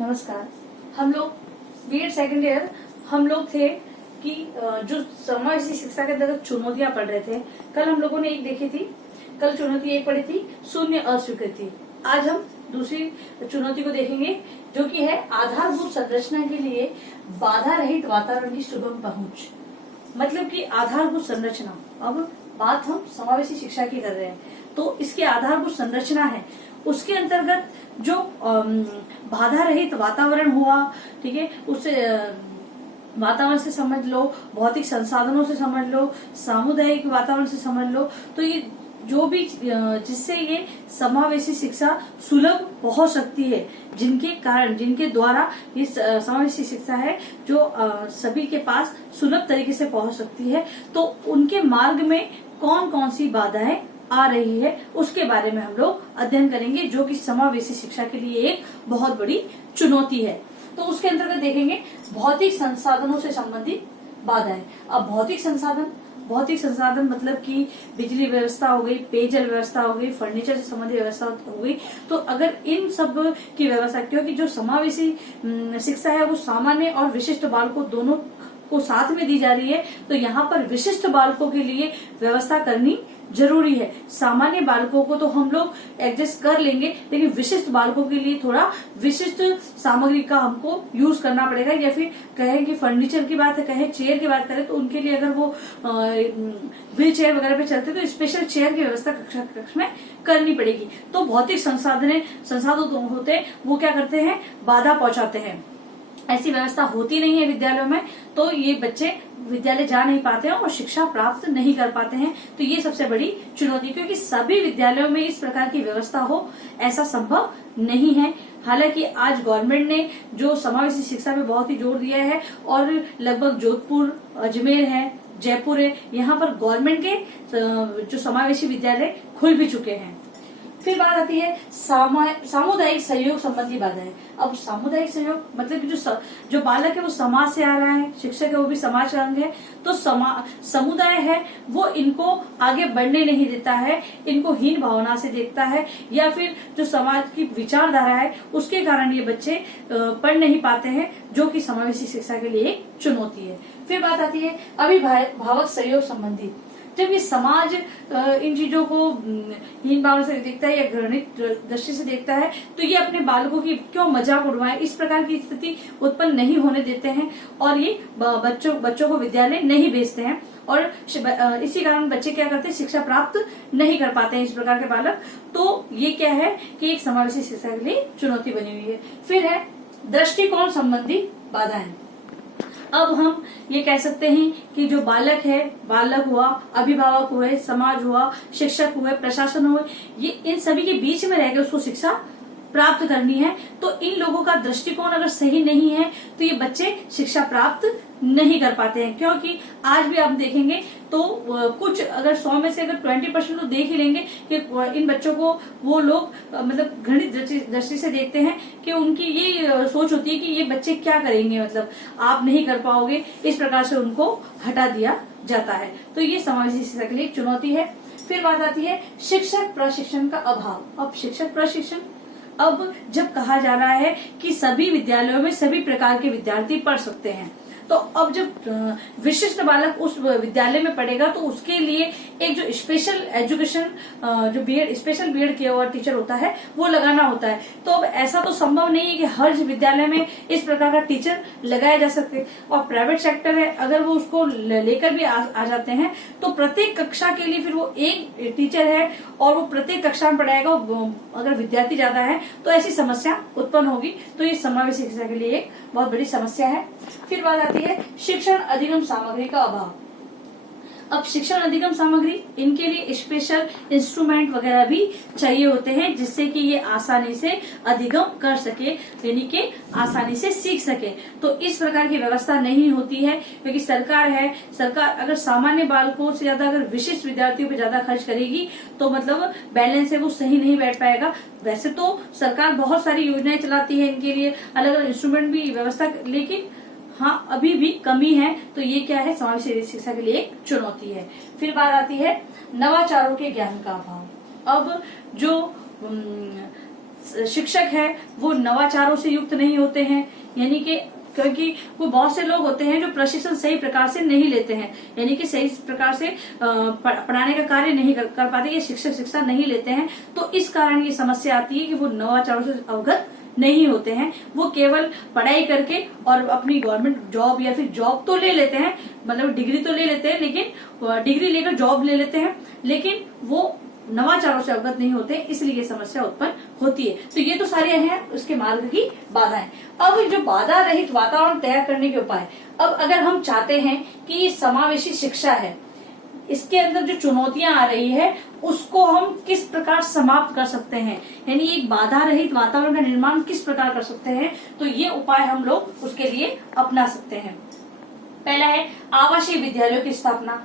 नमस्कार। हम लोग बीएड सेकेंड ईयर हम लोग थे कि जो समावेशी शिक्षा के अंतर्गत चुनौतियां पढ़ रहे थे। कल हम लोगों ने एक देखी थी, कल चुनौती एक पढ़ी थी, शून्य अस्वीकृति। आज हम दूसरी चुनौती को देखेंगे जो कि है आधारभूत संरचना के लिए बाधा रहित वातावरण की सुगम पहुंच। मतलब कि आधारभूत संरचना, अब बात हम समावेशी शिक्षा की कर रहे हैं तो इसकी आधारभूत संरचना है, उसके अंतर्गत जो बाधा रहित वातावरण हुआ, ठीक है, उससे वातावरण से समझ लो, भौतिक संसाधनों से समझ लो, सामुदायिक वातावरण से समझ लो, तो ये जो भी जिससे ये समावेशी शिक्षा सुलभ पहुंच सकती है, जिनके द्वारा ये समावेशी शिक्षा है जो सभी के पास सुलभ तरीके से पहुंच सकती है, तो उनके मार्ग में कौन कौन सी बाधाएं आ रही है उसके बारे में हम लोग अध्ययन करेंगे, जो कि समावेशी शिक्षा के लिए एक बहुत बड़ी चुनौती है। तो उसके अंतर्गत देखेंगे भौतिक संसाधनों से संबंधित बाधाएं। अब भौतिक संसाधन मतलब कि बिजली व्यवस्था हो गई, पेयजल व्यवस्था हो गई, फर्नीचर से संबंधित व्यवस्था हो गई। तो अगर इन सब की व्यवस्था, क्योंकि जो समावेशी शिक्षा है वो सामान्य और विशिष्ट बालकों दोनों को साथ में दी जा रही है, तो यहाँ पर विशिष्ट बालकों के लिए व्यवस्था करनी जरूरी है। सामान्य बालकों को तो हम लोग एडजस्ट कर लेंगे, लेकिन विशिष्ट बालकों के लिए थोड़ा विशिष्ट सामग्री का हमको यूज करना पड़ेगा। या फिर कहें कि फर्नीचर की बात है, कहें चेयर की बात करें, तो उनके लिए अगर वो व्हील चेयर वगैरह पे चलते तो स्पेशल चेयर की व्यवस्था कक्ष में करनी पड़ेगी। तो भौतिक संसाधन होते वो क्या करते हैं, बाधा पहुंचाते हैं। ऐसी व्यवस्था होती नहीं है विद्यालयों में, तो ये बच्चे विद्यालय जा नहीं पाते हैं और शिक्षा प्राप्त नहीं कर पाते हैं। तो ये सबसे बड़ी चुनौती, क्योंकि सभी विद्यालयों में इस प्रकार की व्यवस्था हो ऐसा संभव नहीं है। हालांकि आज गवर्नमेंट ने जो समावेशी शिक्षा पे बहुत ही जोर दिया है और लगभग जोधपुर, अजमेर है, जयपुर है, यहाँ पर गवर्नमेंट के जो समावेशी विद्यालय खुल भी चुके हैं। फिर बात आती है सामुदायिक सहयोग संबंधी बाधाएं। अब सामुदायिक सहयोग मतलब कि जो बालक है वो समाज से आ रहा है, शिक्षक है वो भी समाज का अंग है, तो समुदाय है वो इनको आगे बढ़ने नहीं देता है, इनको हीन भावना से देखता है, या फिर जो समाज की विचारधारा है उसके कारण ये बच्चे पढ़ नहीं पाते हैं, जो कि समावेशी शिक्षा के लिए एक चुनौती है। फिर बात आती है अभिभावक सहयोग संबंधी। जब ये समाज इन चीजों को हीन भावना से देखता है या घृणित दृष्टि से देखता है, तो ये अपने बालकों की क्यों मजाक उड़वाएं, इस प्रकार की स्थिति उत्पन्न नहीं होने देते हैं और ये बच्चों को विद्यालय नहीं भेजते हैं। और इसी कारण बच्चे क्या करते हैं, शिक्षा प्राप्त नहीं कर पाते हैं इस प्रकार के बालक। तो ये क्या है कि एक समावेशी शिक्षा के लिए चुनौती बनी हुई है। फिर है दृष्टिकोण संबंधी बाधाएं। अब हम ये कह सकते हैं कि जो बालक हुआ, अभिभावक हुए, समाज हुआ, शिक्षक हुए, प्रशासन हुए, ये इन सभी के बीच में रहकर उसको शिक्षा प्राप्त करनी है। तो इन लोगों का दृष्टिकोण अगर सही नहीं है तो ये बच्चे शिक्षा प्राप्त नहीं कर पाते हैं। क्योंकि आज भी आप देखेंगे तो कुछ अगर 100 में से अगर 20% तो देख ही लेंगे कि इन बच्चों को वो लोग मतलब घृणित दृष्टि से देखते हैं, कि उनकी ये सोच होती है कि ये बच्चे क्या करेंगे, मतलब आप नहीं कर पाओगे, इस प्रकार से उनको हटा दिया जाता है। तो ये समावेशी शिक्षा के लिए एक चुनौती है। फिर बात आती है शिक्षक प्रशिक्षण का अभाव। अब शिक्षक प्रशिक्षण, अब जब कहा जा रहा है कि सभी विद्यालयों में सभी प्रकार के विद्यार्थी पढ़ सकते हैं, तो अब जब विशिष्ट बालक उस विद्यालय में पढ़ेगा तो उसके लिए एक जो स्पेशल एजुकेशन, जो स्पेशल बीएड किया हुआ टीचर होता है वो लगाना होता है। तो अब ऐसा तो संभव नहीं है कि हर विद्यालय में इस प्रकार का टीचर लगाया जा सके। और प्राइवेट सेक्टर है, अगर वो उसको लेकर भी आ जाते हैं तो प्रत्येक कक्षा के लिए फिर वो एक टीचर है और वो प्रत्येक कक्षा में पढ़ाएगा। अगर विद्यार्थी ज्यादा है तो ऐसी समस्या उत्पन्न होगी। तो ये समावेशी शिक्षा के लिए एक बहुत बड़ी समस्या है। फिर बात आती है शिक्षण अधिगम सामग्री का अभाव। अब शिक्षण अधिगम सामग्री, इनके लिए स्पेशल इंस्ट्रूमेंट वगैरह भी चाहिए होते हैं, जिससे कि ये आसानी से अधिगम कर सके, यानी कि आसानी से सीख सके। तो इस प्रकार की व्यवस्था नहीं होती है, क्योंकि सरकार अगर सामान्य बालकों से ज्यादा अगर विशिष्ट विद्यार्थियों पे ज्यादा खर्च करेगी तो मतलब बैलेंस है वो सही नहीं बैठ पाएगा। वैसे तो सरकार बहुत सारी योजनाएं चलाती है इनके लिए, अलग अलग इंस्ट्रूमेंट भी व्यवस्था, लेकिन हाँ अभी भी कमी है। तो ये क्या है, समावेशी शिक्षा के लिए एक चुनौती है। फिर बात आती है नवाचारों के ज्ञान का अभाव। अब जो शिक्षक है वो नवाचारों से युक्त नहीं होते हैं, यानी कि क्योंकि वो बहुत से लोग होते हैं जो प्रशिक्षण सही प्रकार से नहीं लेते हैं, यानी कि सही प्रकार से पढ़ाने का कार्य नहीं कर पाते, ये शिक्षक शिक्षा नहीं लेते हैं। तो इस कारण ये समस्या आती है कि वो नवाचारों से अवगत नहीं होते हैं। वो केवल पढ़ाई करके और अपनी गवर्नमेंट जॉब या फिर जॉब तो ले लेते हैं, मतलब डिग्री तो ले लेते हैं, लेकिन डिग्री लेकर जॉब ले लेते हैं, लेकिन वो नवाचारों से अवगत नहीं होते, इसलिए ये समस्या उत्पन्न होती है। तो ये तो सारे हैं उसके मार्ग की बाधाएं। अब जो बाधा रहित वातावरण तैयार करने के उपाय, अब अगर हम चाहते हैं कि ये समावेशी शिक्षा है, इसके अंदर जो चुनौतियां आ रही है उसको हम किस प्रकार समाप्त कर सकते हैं, यानी एक बाधा रहित वातावरण का निर्माण किस प्रकार कर सकते हैं, तो ये उपाय हम लोग उसके लिए अपना सकते हैं। पहला है आवासीय विद्यालयों की स्थापना।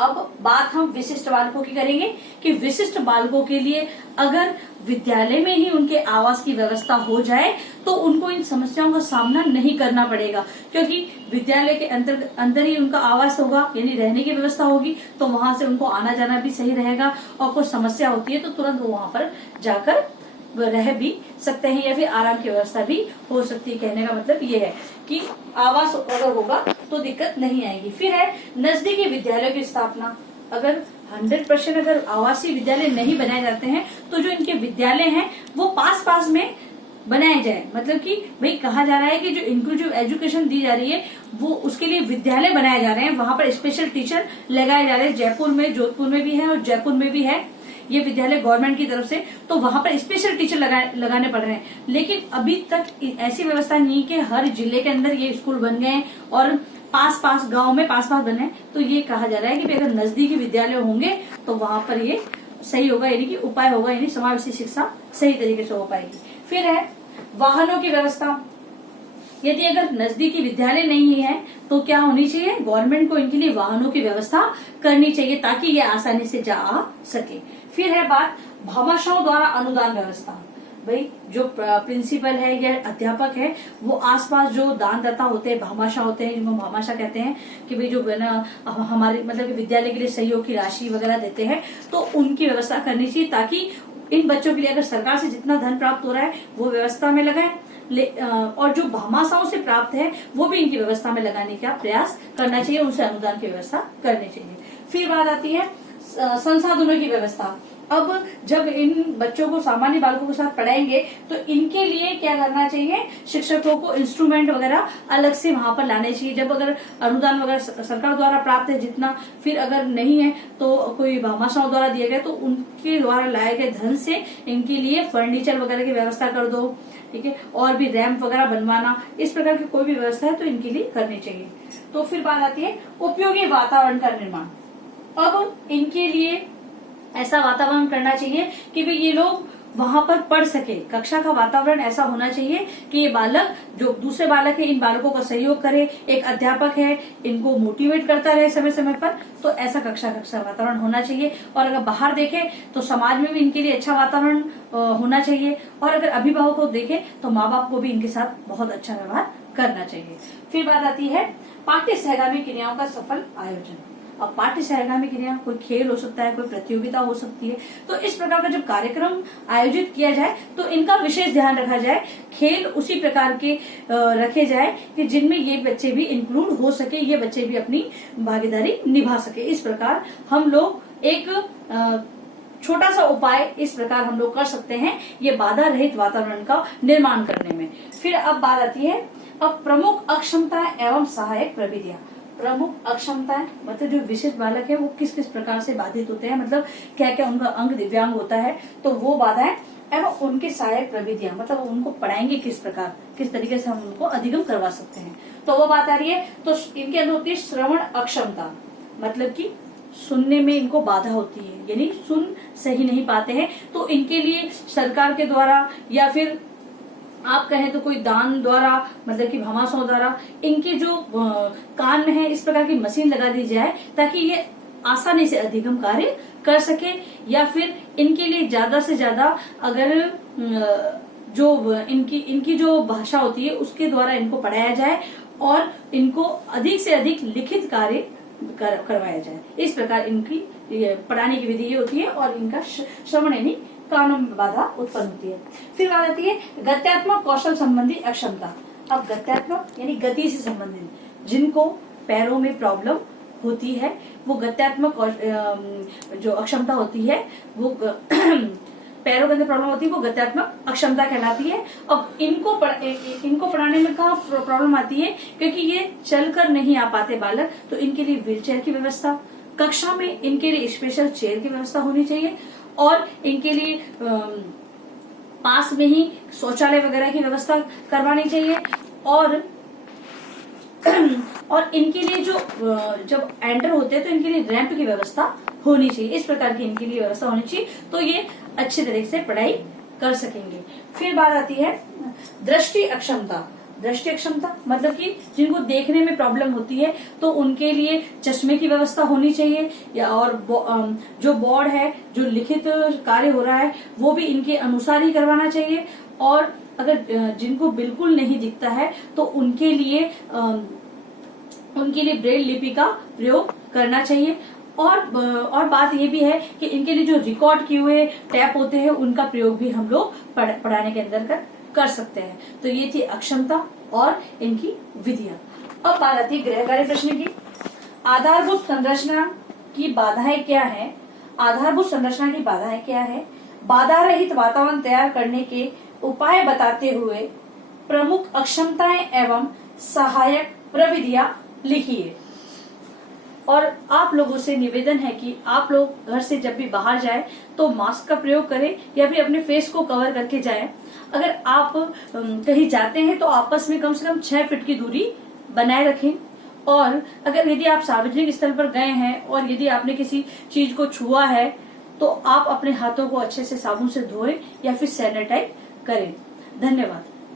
अब बात हम विशिष्ट बालकों की करेंगे कि विशिष्ट बालकों के लिए अगर विद्यालय में ही उनके आवास की व्यवस्था हो जाए तो उनको इन समस्याओं का सामना नहीं करना पड़ेगा, क्योंकि विद्यालय के अंदर ही उनका आवास होगा, यानी रहने की व्यवस्था होगी, तो वहां से उनको आना जाना भी सही रहेगा, और कोई समस्या होती है तो तुरंत वो वहां पर जाकर रह भी सकते हैं या फिर आराम की व्यवस्था भी हो सकती है। कहने का मतलब ये है कि आवास अगर होगा तो दिक्कत नहीं आएगी। फिर है नजदीकी विद्यालयों की स्थापना। अगर 100% अगर आवासीय विद्यालय नहीं बनाए जाते हैं तो जो इनके विद्यालय हैं वो पास पास में बनाए जाए, मतलब कि भाई कहा जा रहा है कि जो इंक्लूसिव एजुकेशन दी जा रही है वो उसके लिए विद्यालय बनाए जा रहे हैं, वहां पर स्पेशल टीचर लगाए जा रहे हैं। जयपुर में, जोधपुर में भी है और जयपुर में भी है ये विद्यालय गवर्नमेंट की तरफ से, तो वहां पर स्पेशल टीचर लगाने पड़ रहे हैं। लेकिन अभी तक ऐसी व्यवस्था नहीं कि हर जिले के अंदर ये स्कूल बन गए और पास पास गांव में पास पास बने। तो ये कहा जा रहा है कि अगर नजदीकी विद्यालय होंगे तो वहां पर ये सही होगा, यानी कि उपाय होगा, यानी समावेशी शिक्षा सही तरीके से हो पाएगी। फिर है वाहनों की व्यवस्था। यदि अगर नजदीकी विद्यालय नहीं है तो क्या होनी चाहिए, गवर्नमेंट को इनके लिए वाहनों की व्यवस्था करनी चाहिए ताकि ये आसानी से जा आ सके। फिर है बात भामाशाहों द्वारा अनुदान व्यवस्था। भाई जो प्रिंसिपल है या अध्यापक है वो आसपास जो दानदाता होते हैं, भामाशाह होते हैं, जिनको भामाशाह कहते हैं, कि भाई जो हमारे मतलब कि विद्यालय के लिए सहयोग की राशि वगैरह देते हैं, तो उनकी व्यवस्था करनी चाहिए ताकि इन बच्चों के लिए अगर सरकार से जितना धन प्राप्त हो रहा है वो व्यवस्था में लगाए, और जो भामाशाहों से प्राप्त है वो भी इनकी व्यवस्था में लगाने का प्रयास करना चाहिए, उनसे अनुदान की व्यवस्था करनी चाहिए। फिर बात आती है संसाधनों की व्यवस्था। अब जब इन बच्चों को सामान्य बालकों के साथ पढ़ाएंगे तो इनके लिए क्या करना चाहिए, शिक्षकों को इंस्ट्रूमेंट वगैरह अलग से वहां पर लाने चाहिए। जब अगर अनुदान वगैरह सरकार द्वारा प्राप्त है जितना, फिर अगर नहीं है तो कोई भामाशाहों द्वारा दिया गया तो उनके द्वारा लाए गए धन से इनके लिए फर्नीचर वगैरह की व्यवस्था कर दो, ठीक है, और भी रैंप वगैरह बनवाना, इस प्रकार की कोई भी व्यवस्था है तो इनके लिए करनी चाहिए। तो फिर बात आती है उपयोगी वातावरण का निर्माण। अब इनके लिए ऐसा वातावरण करना चाहिए कि भाई ये लोग वहां पर पढ़ सके। कक्षा का वातावरण ऐसा होना चाहिए कि ये बालक, जो दूसरे बालक है, इन बालकों का सहयोग करे, एक अध्यापक है इनको मोटिवेट करता रहे समय समय पर, तो ऐसा कक्षा वातावरण होना चाहिए। और अगर बाहर देखें तो समाज में भी इनके लिए अच्छा वातावरण होना चाहिए, और अगर अभिभावक को देखें तो माँ बाप को भी इनके साथ बहुत अच्छा व्यवहार करना चाहिए। फिर बात आती है पाठ्य सहगामी क्रियाओं का सफल आयोजन। अब पाठ्य सहगामी क्रिया कोई खेल हो सकता है, कोई प्रतियोगिता हो सकती है, तो इस प्रकार का जब कार्यक्रम आयोजित किया जाए तो इनका विशेष ध्यान रखा जाए। खेल उसी प्रकार के रखे जाए कि जिनमें ये बच्चे भी इंक्लूड हो सके, ये बच्चे भी अपनी भागीदारी निभा सके। इस प्रकार हम लोग एक छोटा सा उपाय इस प्रकार हम लोग कर सकते हैं ये बाधा रहित वातावरण का निर्माण करने में। फिर अब बात आती है अब प्रमुख अक्षमता एवं सहायक प्रविधियां। प्रमुख अक्षमताएं मतलब जो विशिष्ट बालक है वो किस किस प्रकार से बाधित होते हैं, मतलब क्या क्या उनका अंग दिव्यांग होता है, तो वो बाधाएं एवं उनके सहायक प्रविधियां, मतलब उनको पढ़ाएंगे किस प्रकार, किस तरीके से हम उनको अधिगम करवा सकते हैं, तो वो बात आ रही है। तो इनके अंदर होती है श्रवण अक्षमता, मतलब कि सुनने में इनको बाधा होती है, यानी सुन सही नहीं पाते हैं। तो इनके लिए सरकार के द्वारा या फिर आप कहें तो कोई दान द्वारा, मतलब कि भामाशाहों द्वारा इनके जो कान में है इस प्रकार की मशीन लगा दी जाए ताकि ये आसानी से अधिगम कार्य कर सके, या फिर इनके लिए ज्यादा से ज्यादा अगर जो इनकी जो भाषा होती है उसके द्वारा इनको पढ़ाया जाए और इनको अधिक से अधिक लिखित कार्य करवाया जाए। इस प्रकार इनकी पढ़ाने की विधि ये होती है, और इनका श्रवण यानी कानों में बाधा उत्पन्न होती है। फिर बात आती है गत्यात्मक कौशल संबंधी अक्षमता। अब गत्यात्मक यानी गति से संबंधित, जिनको पैरों में प्रॉब्लम होती है वो गत्यात्मक जो अक्षमता होती है वो पैरों के अंदर प्रॉब्लम होती है वो गत्यात्मक अक्षमता कहलाती है। अब इनको पढ़ाने में कहाँ प्रॉब्लम आती है, क्योंकि ये चलकर नहीं आ पाते बालक, तो इनके लिए व्हील चेयर की व्यवस्था, कक्षा में इनके लिए स्पेशल चेयर की व्यवस्था होनी चाहिए और इनके लिए पास में ही शौचालय वगैरह की व्यवस्था करवानी चाहिए और इनके लिए जो जब एंटर होते हैं तो इनके लिए रैंप की व्यवस्था होनी चाहिए। इस प्रकार की इनके लिए व्यवस्था होनी चाहिए, तो ये अच्छी तरीके से पढ़ाई कर सकेंगे। फिर बात आती है दृष्टि अक्षमता। दृष्टि अक्षमता मतलब कि जिनको देखने में प्रॉब्लम होती है तो उनके लिए चश्मे की व्यवस्था होनी चाहिए, या और जो बोर्ड है, जो लिखित कार्य हो रहा है वो भी इनके अनुसार ही करवाना चाहिए। और अगर जिनको बिल्कुल नहीं दिखता है तो उनके लिए ब्रेल लिपि का प्रयोग करना चाहिए। और बात ये भी है कि इनके लिए जो रिकॉर्ड किए हुए टैप होते हैं उनका प्रयोग भी हम लोग पढ़ाने के अंदर कर सकते हैं। तो ये थी अक्षमता और इनकी विधियां। अब बात आती है गृह कार्य प्रश्न की। आधारभूत संरचना की बाधाएं क्या है? आधारभूत संरचना की बाधाएं क्या है? बाधा रहित वातावरण तैयार करने के उपाय बताते हुए प्रमुख अक्षमताएं एवं सहायक प्रविधियां लिखिए। और आप लोगों से निवेदन है कि आप लोग घर से जब भी बाहर जाए तो मास्क का प्रयोग करें या फिर अपने फेस को कवर करके जाएं। अगर आप कहीं जाते हैं तो आपस में कम से कम 6 फीट की दूरी बनाए रखें। और अगर यदि आप सार्वजनिक स्थल पर गए हैं और यदि आपने किसी चीज को छुआ है तो आप अपने हाथों को अच्छे से साबुन से धोएं या फिर सैनिटाइज करें। धन्यवाद।